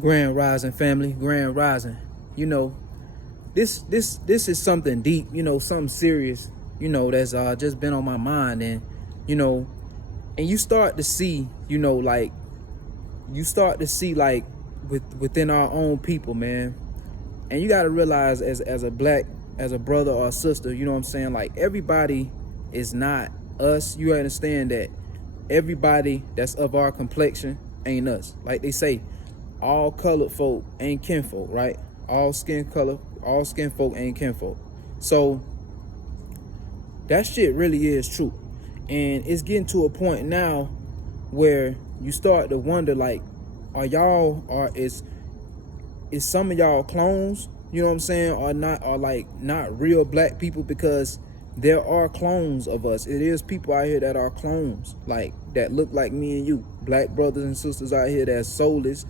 Grand Rising family, Grand Rising. You know, this is something deep, something serious, that's just been on my mind. And you know, and you start to see, like within our own people, man. And you got to realize as a brother or a sister, you know what I'm saying? Like, everybody is not us. You understand that everybody that's of our complexion ain't us. Like they say, all colored folk ain't kinfolk, right? All skin folk ain't kinfolk. So that shit really is true. And it's getting to a point now where you start to wonder, like, is some of y'all clones, you know what I'm saying, or like not real black people? Because there are clones of us. It is people out here that are clones, like that look like me and you. Black brothers and sisters out here that's soulless,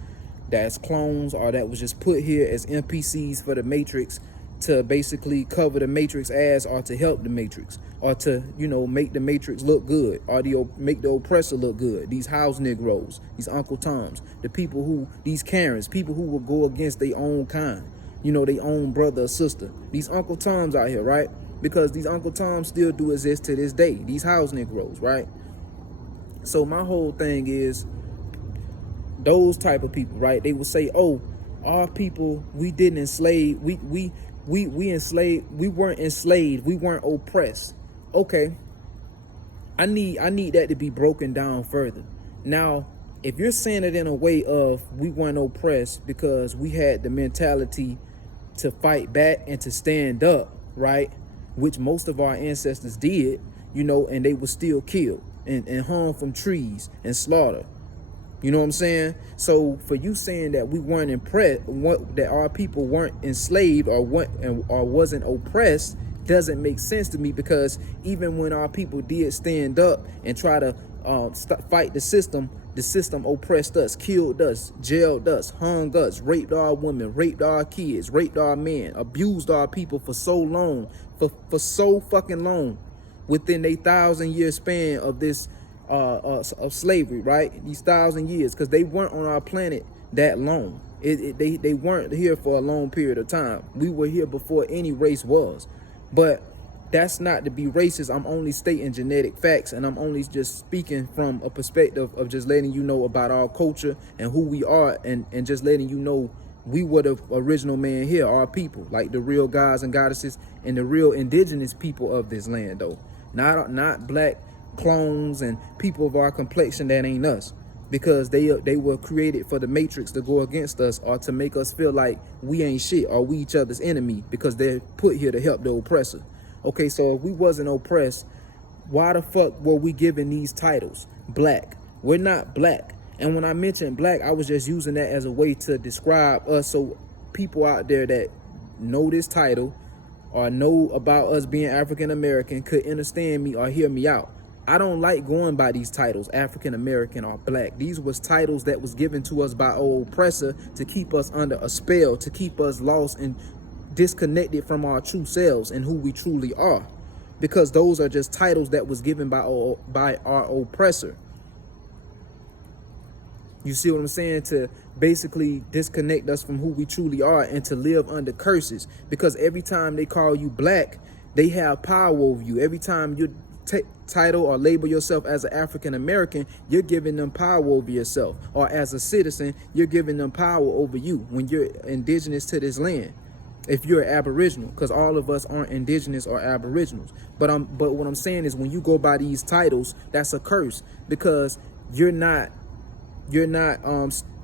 that's clones, or that was just put here as NPCs for the Matrix to basically cover the Matrix ass, or to help the Matrix, or to, make the Matrix look good, or make the oppressor look good. These house Negroes, these Uncle Toms, these Karens, people who will go against their own kind, their own brother or sister. These Uncle Toms out here, right? Because these Uncle Toms still do exist to this day. These house Negroes, right? So my whole thing is, those type of people, right? They will say, "Oh, our people, we didn't enslave. We enslaved. We weren't enslaved. We weren't oppressed." Okay, I need that to be broken down further. Now, if you're saying it in a way of we weren't oppressed because we had the mentality to fight back and to stand up, right? Which most of our ancestors did, and they were still killed and hung from trees and slaughtered. You know what I'm saying? So for you saying that we weren't impressed, that our people weren't enslaved or wasn't oppressed, doesn't make sense to me. Because even when our people did stand up and try to fight the system oppressed us, killed us, jailed us, hung us, raped our women, raped our kids, raped our men, abused our people for so long, for so fucking long, within a 1,000-year span of this of slavery, right? These 1,000 years, because they weren't on our planet that long. They weren't here for a long period of time. We were here before any race was. But that's not to be racist. I'm only stating genetic facts, and I'm only just speaking from a perspective of just letting you know about our culture and who we are, and just letting you know we were the original man here, our people, like the real gods and goddesses and the real indigenous people of this land, though. Not black clones and people of our complexion that ain't us, because they were created for the Matrix to go against us, or to make us feel like we ain't shit, or we each other's enemy, because they're put here to help the oppressor. Okay, so if we wasn't oppressed, why the fuck were we given these titles? Black. We're not black. And when I mentioned black, I was just using that as a way to describe us, so people out there that know this title or know about us being African American could understand me or hear me out. I don't like going by these titles, African American or black. These was titles that was given to us by our oppressor to keep us under a spell, to keep us lost and disconnected from our true selves and who we truly are. Because those are just titles that was given by our oppressor. You see what I'm saying? To basically disconnect us from who we truly are and to live under curses. Because every time they call you black, they have power over you. Every time you title or label yourself as an African American, you're giving them power over yourself. Or as a citizen, you're giving them power over you when you're indigenous to this land. If you're Aboriginal, because all of us aren't indigenous or Aboriginals. But what I'm saying is, when you go by these titles, that's a curse, because you're not who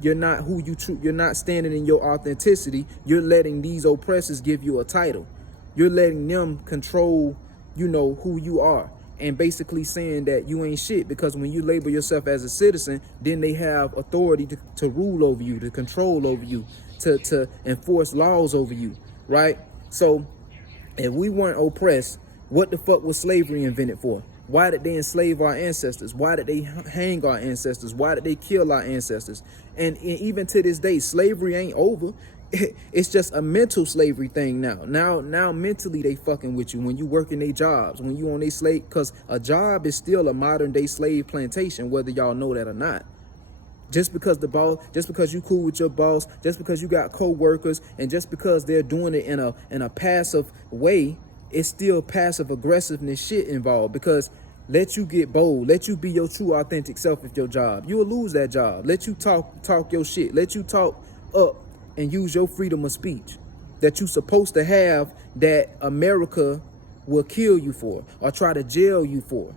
you're not standing in your authenticity. You're letting these oppressors give you a title. You're letting them control, who you are, and basically saying that you ain't shit, because when you label yourself as a citizen, then they have authority to rule over you, to control over you, to enforce laws over you, right? So if we weren't oppressed, what the fuck was slavery invented for? Why did they enslave our ancestors? Why did they hang our ancestors? Why did they kill our ancestors? And even to this day, slavery ain't over. It's just a mental slavery thing now. Now mentally they fucking with you when you working their jobs, when you on their slave, because a job is still a modern day slave plantation, whether y'all know that or not. Just because just because you cool with your boss, just because you got co-workers, and just because they're doing it in a passive way, it's still passive aggressiveness shit involved. Because let you get bold, let you be your true authentic self with your job, you'll lose that job. Let you talk your shit, let you talk up and use your freedom of speech that you supposed to have, that America will kill you for or try to jail you for.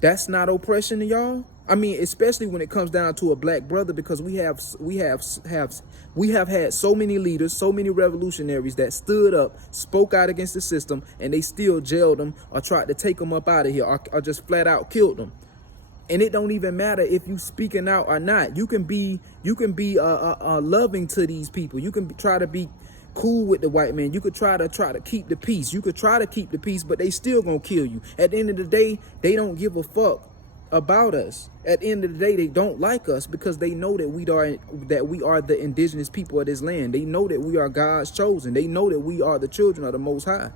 That's not oppression to y'all. I mean, especially when it comes down to a black brother, because we have had so many leaders, so many revolutionaries that stood up, spoke out against the system, and they still jailed them or tried to take them up out of here, or just flat out killed them. And it don't even matter if you speaking out or not. You can be loving to these people. You can try to be cool with the white man. You could try to keep the peace. You could try to keep the peace, but they still gonna kill you. At the end of the day, they don't give a fuck about us. At the end of the day, they don't like us because they know that we are the indigenous people of this land. They know that we are God's chosen. They know that we are the children of the Most High.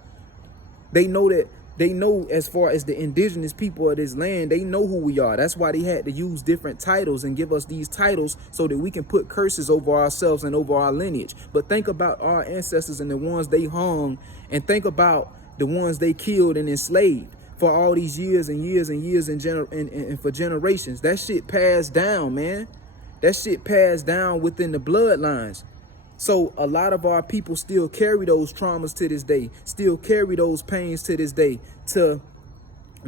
They know as far as the indigenous people of this land, they know who we are. That's why they had to use different titles and give us these titles so that we can put curses over ourselves and over our lineage. But think about our ancestors and the ones they hung, and think about the ones they killed and enslaved for all these years and years and years and for generations. That shit passed down, man. That shit passed down within the bloodlines. So a lot of our people still carry those traumas to this day, still carry those pains to this day, to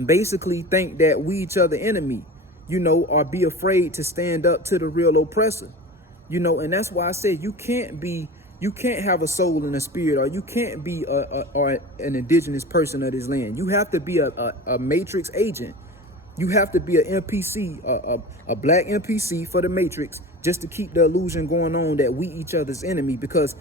basically think that we each other enemy, or be afraid to stand up to the real oppressor, and that's why I said you can't have a soul and a spirit, or you can't be an indigenous person of this land. You have to be a matrix agent. You have to be an NPC, a black NPC for the matrix, just to keep the illusion going on that we each other's enemy. Because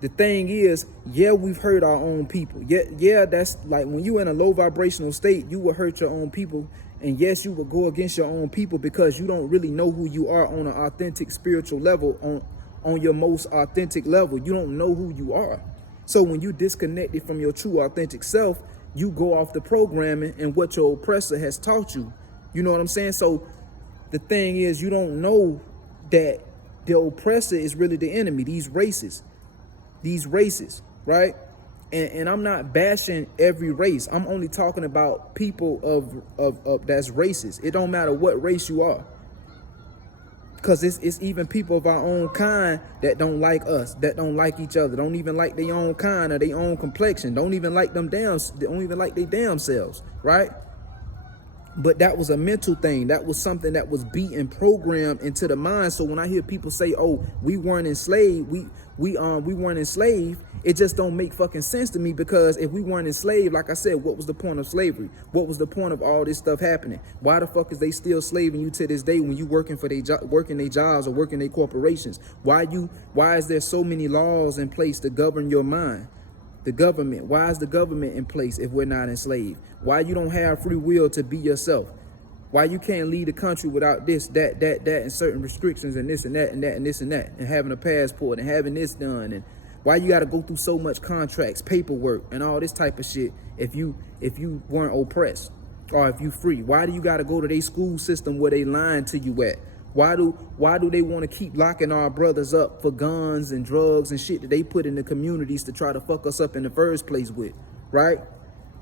the thing is, yeah, we've hurt our own people. Yeah, that's like when you in a low vibrational state, you will hurt your own people. And yes, you will go against your own people because you don't really know who you are on an authentic spiritual level, on your most authentic level. You don't know who you are. So when you disconnected from your true authentic self, you go off the programming and what your oppressor has taught you. You know what I'm saying? So the thing is, you don't know that the oppressor is really the enemy. These races, right? And I'm not bashing every race. I'm only talking about people of that's racist. It don't matter what race you are. Because it's even people of our own kind that don't like us, that don't like each other, don't even like their own kind or their own complexion, don't even like their damn selves, right? But that was a mental thing. That was something that was being programmed into the mind. So when I hear people say, "Oh, we weren't enslaved," we weren't enslaved, it just don't make fucking sense to me. Because if we weren't enslaved, like I said, what was the point of slavery? What was the point of all this stuff happening? Why the fuck is they still slaving you to this day when you working for working their jobs or working their corporations? Why is there so many laws in place to govern your mind? The government. Why is the government in place if we're not enslaved? Why you don't have free will to be yourself? Why you can't leave the country without this, that, and certain restrictions and this and that and that and this and that, and having a passport and having this done? And why you got to go through so much contracts, paperwork, and all this type of shit if you weren't oppressed or if you free? Why do you got to go to their school system where they lying to you at? Why do they want to keep locking our brothers up for guns and drugs and shit that they put in the communities to try to fuck us up in the first place with, right?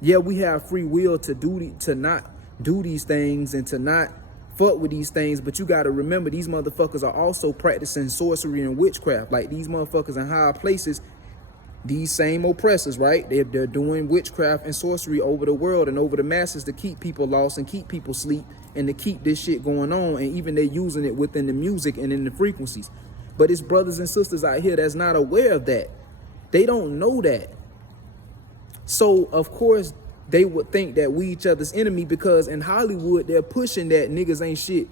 Yeah, we have free will to not do these things and to not fuck with these things, but you got to remember these motherfuckers are also practicing sorcery and witchcraft. Like these motherfuckers in higher places, these same oppressors, right? They're doing witchcraft and sorcery over the world and over the masses to keep people lost and keep people asleep and to keep this shit going on. And even they're using it within the music and in the frequencies. But it's brothers and sisters out here that's not aware of that. They don't know that. So, of course, they would think that we each other's enemy because in Hollywood, they're pushing that niggas ain't shit.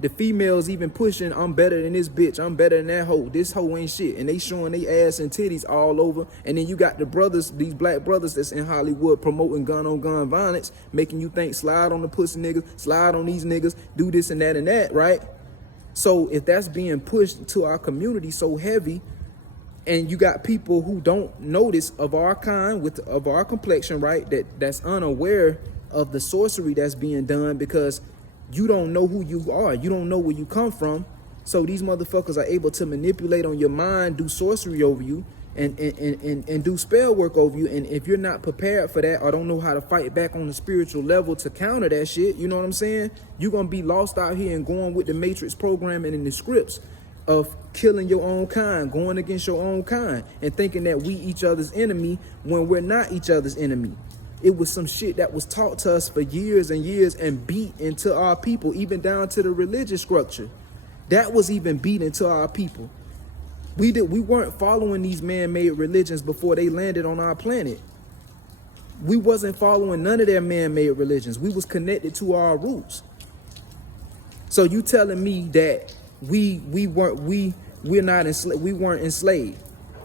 The females even pushing, I'm better than this bitch, I'm better than that hoe, this hoe ain't shit. And they showing they ass and titties all over. And then you got the brothers, these black brothers that's in Hollywood promoting gun-on-gun violence, making you think slide on the pussy niggas, slide on these niggas, do this and that, right? So if that's being pushed to our community so heavy, and you got people who don't notice of our kind, of our complexion, right, that's unaware of the sorcery that's being done because you don't know who you are. You don't know where you come from. So these motherfuckers are able to manipulate on your mind, do sorcery over you, and do spell work over you. And if you're not prepared for that or don't know how to fight back on the spiritual level to counter that shit, you know what I'm saying? You're going to be lost out here and going with the Matrix programming and the scripts of killing your own kind, going against your own kind, and thinking that we each other's enemy when we're not each other's enemy. It was some shit that was taught to us for years and years and beat into our people, even down to the religious structure. That was even beat into our people. We weren't following these man-made religions before they landed on our planet. We wasn't following none of their man-made religions. We was connected to our roots. So you telling me that we weren't enslaved?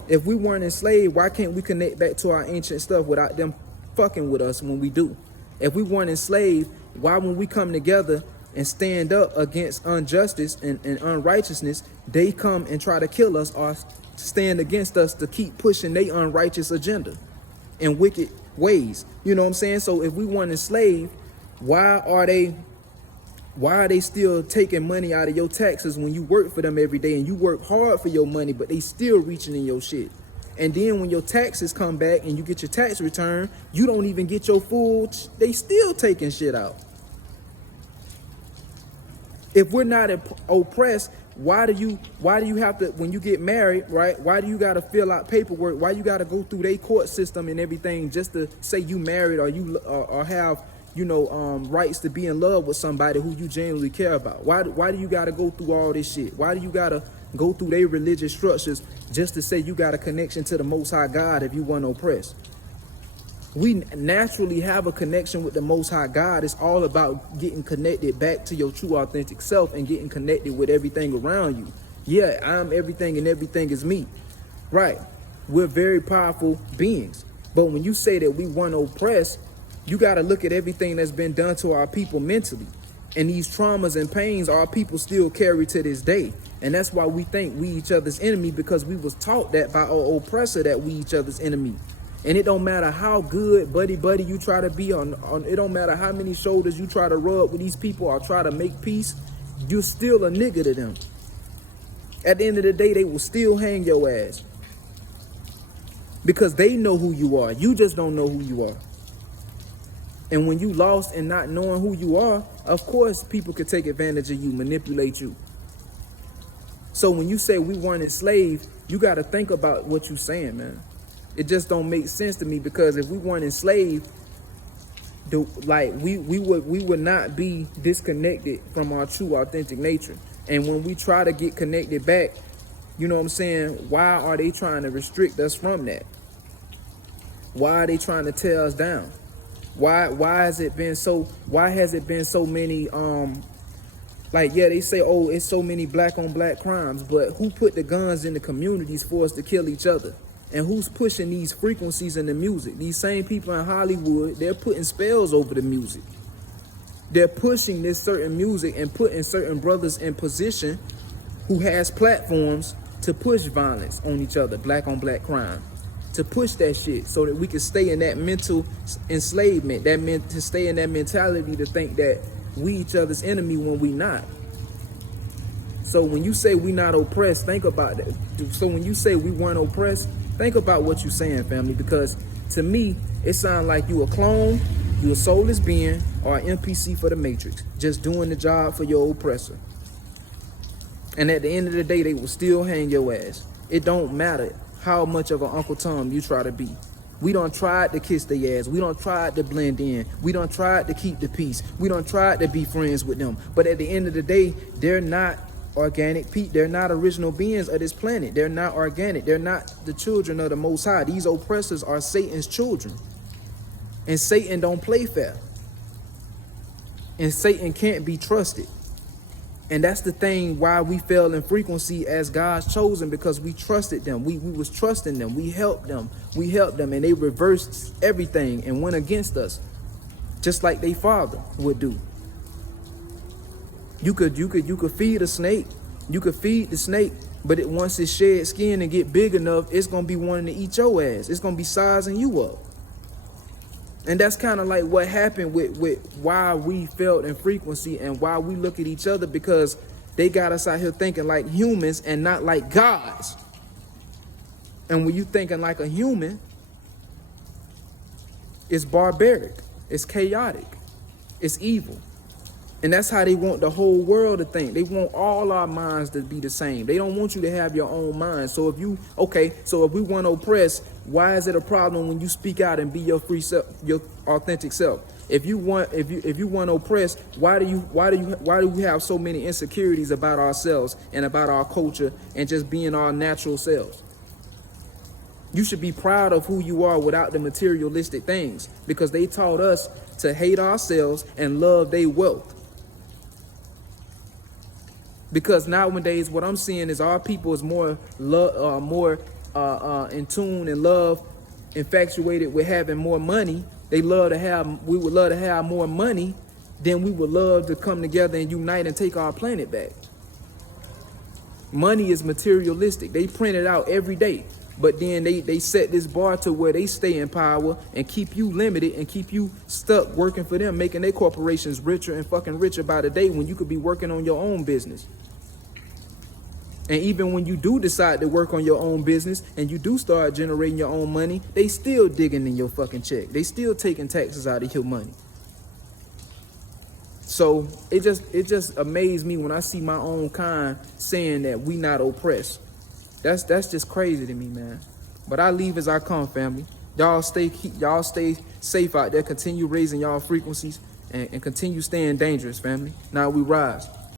If we weren't enslaved, why can't we connect back to our ancient stuff without them fucking with us when we do? If we weren't enslaved, why when we come together and stand up against injustice and unrighteousness, they come and try to kill us or stand against us to keep pushing their unrighteous agenda and wicked ways? You know what I'm saying? So if we weren't enslaved, why are they still taking money out of your taxes when you work for them every day and you work hard for your money, but they still reaching in your shit? And then when your taxes come back and you get your tax return, you don't even get your full, they still taking shit out. If we're not oppressed, why do you have to, when you get married, right? Why do you got to fill out paperwork? Why you got to go through their court system and everything just to say you married or have, rights to be in love with somebody who you genuinely care about? Why do you got to go through all this shit? Why do you got to go through their religious structures just to say you got a connection to the Most High God if you weren't oppressed? We naturally have a connection with the Most High God. It's all about getting connected back to your true authentic self and getting connected with everything around you. Yeah, I'm everything and everything is me. Right. We're very powerful beings. But when you say that we weren't oppressed, you got to look at everything that's been done to our people mentally. And these traumas and pains our people still carry to this day. And that's why we think we each other's enemy, because we was taught that by our oppressor that we each other's enemy. And it don't matter how good buddy you try to be on it don't matter how many shoulders you try to rub with these people or try to make peace, you're still a nigga to them. At the end of the day, they will still hang your ass. Because they know who you are. You just don't know who you are. And when you lost and not knowing who you are, of course people could take advantage of you, manipulate you. So when you say we weren't enslaved, you got to think about what you're saying, man. It just don't make sense to me, because if we weren't enslaved, we would not be disconnected from our true authentic nature. And when we try to get connected back, you know what I'm saying? Why are they trying to restrict us from that? Why are they trying to tear us down? Why has it been so many they say, oh, it's so many black on black crimes, but who put the guns in the communities for us to kill each other? And who's pushing these frequencies in the music? These same people in Hollywood, they're putting spells over the music. They're pushing this certain music and putting certain brothers in position who has platforms to push violence on each other, black on black crime, to push that shit so that we can stay in that mental enslavement, to stay in that mentality to think that we each other's enemy when we not. So when you say we not oppressed, think about that. So when you say we weren't oppressed, think about what you're saying, family, because to me, it sounds like you a clone, you a soulless being, or an NPC for the Matrix, just doing the job for your oppressor. And at the end of the day, they will still hang your ass. It don't matter how much of an Uncle Tom you try to be. We done tried to kiss their ass. We done tried to blend in. We done tried to keep the peace. We done tried to be friends with them. But at the end of the day, they're not organic people. They're not original beings of this planet. They're not organic. They're not the children of the Most High. These oppressors are Satan's children. And Satan don't play fair. And Satan can't be trusted. And that's the thing why we fell in frequency as God's chosen, because we trusted them. We was trusting them. We helped them. And they reversed everything and went against us, just like their father would do. You could feed a snake. You could feed the snake, but once it shed skin and get big enough, it's gonna be wanting to eat your ass. It's gonna be sizing you up. And that's kind of like what happened with why we felt in frequency and why we look at each other, because They got us out here thinking like humans and not like gods. And when you thinking like a human, it's barbaric, it's chaotic, it's evil. And that's how they want the whole world to think. They want all our minds to be the same. They don't want you to have your own mind. So if we want to oppress, why is it a problem when you speak out and be your free self, your authentic self? If you want to oppress, why do we have so many insecurities about ourselves and about our culture and just being our natural selves? You should be proud of who you are without the materialistic things, because they taught us to hate ourselves and love their wealth. Because nowadays, what I'm seeing is our people is more in tune and love, infatuated with having more money. We would love to have more money than we would love to come together and unite and take our planet back. Money is materialistic. They print it out every day. But then they set this bar to where they stay in power and keep you limited and keep you stuck working for them, making their corporations richer and fucking richer by the day when you could be working on your own business. And even when you do decide to work on your own business and you do start generating your own money, they still digging in your fucking check. They still taking taxes out of your money. So it just amazed me when I see my own kind saying that we not oppressed. That's just crazy to me, man. But I leave as I come, family. Y'all stay safe out there. Continue raising y'all frequencies and continue staying dangerous, family. Now we rise.